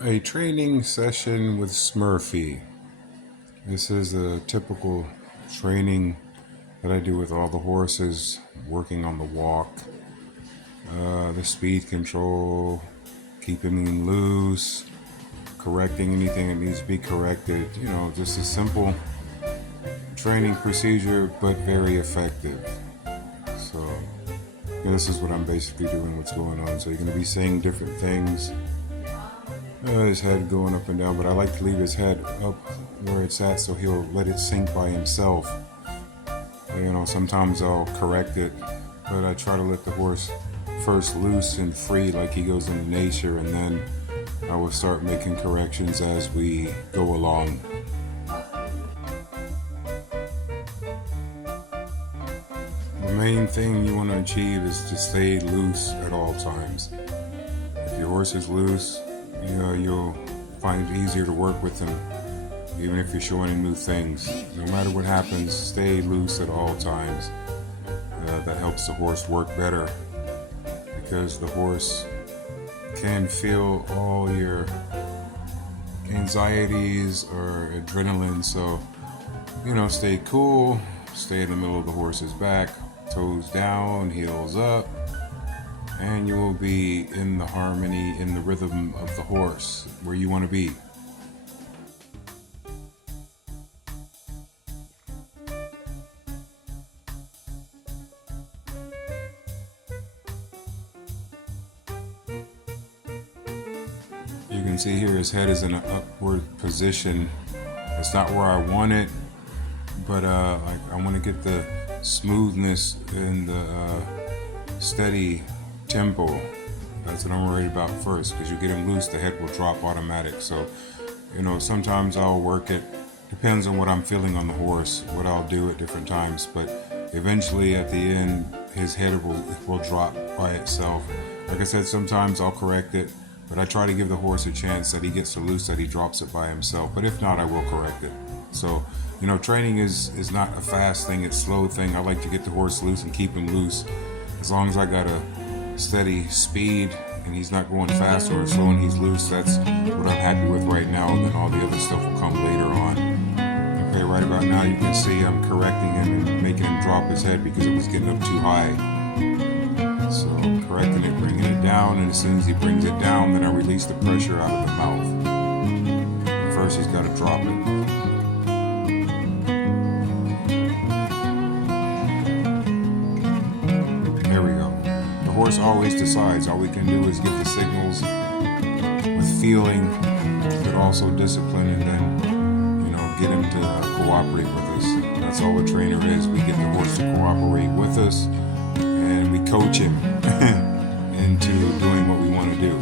A training session with Smurfy. This is a typical training that I do with all the horses, working on the walk, the speed control, keeping them loose, correcting anything that needs to be corrected. Just a simple training procedure, but very effective. So, this is what I'm basically doing, what's going on. So, you're going to be saying different things. His head going up and down, but I like to leave his head up where it's at so he'll let it sink by himself. Sometimes I'll correct it, but I try to let the horse first loose and free like he goes into nature, and then I will start making corrections as we go along. The main thing you want to achieve is to stay loose at all times. If your horse is loose, you'll find it easier to work with him, even if you're showing him new things. No matter what happens, stay loose at all times. That helps the horse work better, because the horse can feel all your anxieties or adrenaline. So, stay cool, stay in the middle of the horse's back, toes down, heels up, and you will be in the harmony, in the rhythm of the horse, where you want to be. You can see here his head is in an upward position. It's not where I want it, but I want to get the smoothness and the steady tempo. That's what I'm worried about first, because you get him loose, the head will drop automatic. So, sometimes I'll work it. Depends on what I'm feeling on the horse, what I'll do at different times. But eventually, at the end, his head will drop by itself. Like I said, sometimes I'll correct it, but I try to give the horse a chance that he gets so loose that he drops it by himself. But if not, I will correct it. So, training is not a fast thing, it's a slow thing. I like to get the horse loose and keep him loose. As long as I got a steady speed and he's not going fast or slow and he's loose, that's what I'm happy with right now. And then all the other stuff will come later on. Okay, right about now you can see I'm correcting him and making him drop his head because it was getting up too high. So correcting it, bringing it down, and as soon as he brings it down, then I release the pressure out of the mouth. First he's got to drop it. Horse always decides. All we can do is give the signals with feeling, but also discipline, and then get him to cooperate with us. That's all a trainer is. We get the horse to cooperate with us, and we coach him into doing what we want to do.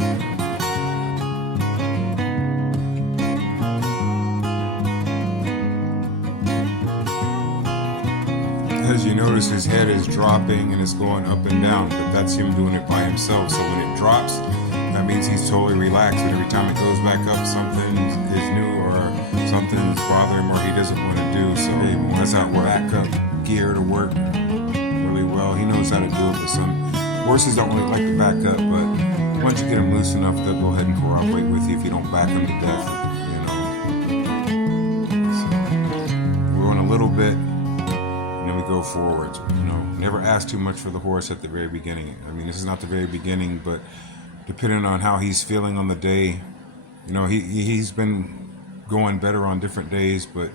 As you notice, his head is dropping and it's going up and down, but that's him doing it by himself. So when it drops, that means he's totally relaxed. But every time it goes back up, something is new or something's bothering him or he doesn't want to do. So that's how we're back up gear to work really well. He knows how to do it, but some horses don't really like to back up. But once you get them loose enough, they'll go ahead and cooperate with you if you don't back them to death. So we're on a little bit. Go forward. Never ask too much for the horse at the very beginning. I mean, this is not the very beginning, but depending on how he's feeling on the day, he's been going better on different days, but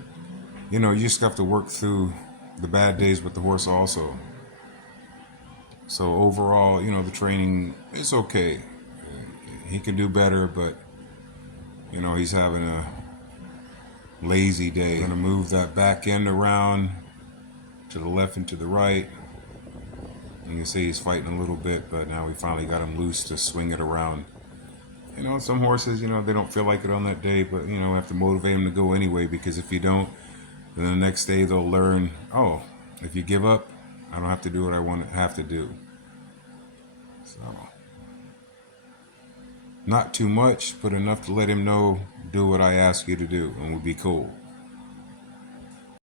you just have to work through the bad days with the horse also. So overall, the training is okay. He can do better, but he's having a lazy day. Gonna move that back end around to the left and to the right. You can see he's fighting a little bit, but now we finally got him loose to swing it around. Some horses, they don't feel like it on that day, but we have to motivate them to go anyway, because if you don't, then the next day they'll learn, oh, if you give up, I don't have to do what I want to have to do. So not too much, but enough to let him know, do what I ask you to do, and we'll be cool.